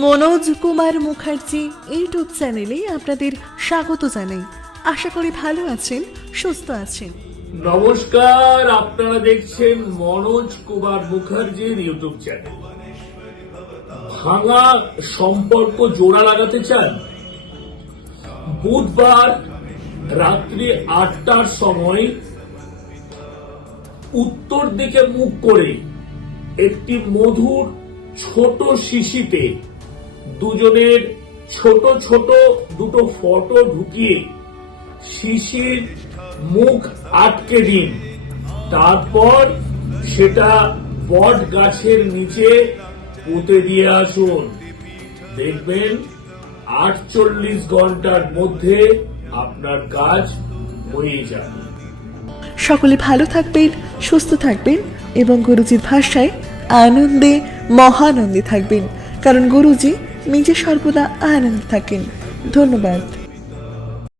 Manoj Kumar Mukherjee YouTube চ্যানেলে আপনাদের স্বাগত জানাই। আশা করি ভালো আছেন, সুস্থ আছেন। নমস্কার, আপনারা দেখছেন মনোজ কুমার মুখার্জির ইউটিউব চ্যানেল। ভাঙা সম্পর্ক জোড়া লাগাতে চান? বুধবার রাত্রি 8টার সময় উত্তর দিকে মুখ করে একটি মধুর ছোট শিশিতে দুজনের ছোট ছোট দুটো ফটো ঢুকিয়ে শিশির মুখ আটকে দিন। তারপর সেটা বট গাছের নিচে পুঁতে দিয়ে আসুন। দেখবেন 48 ঘন্টার মধ্যে আপনার কাজ হয়ে যাবে। সকলে ভালো থাকবেন, সুস্থ থাকবেন এবং গুরুজির ভাষায় আনন্দে মহানন্দে থাকবেন, কারণ গুরুজি নিজে সর্বদা আনন্দে থাকেন। ধন্যবাদ।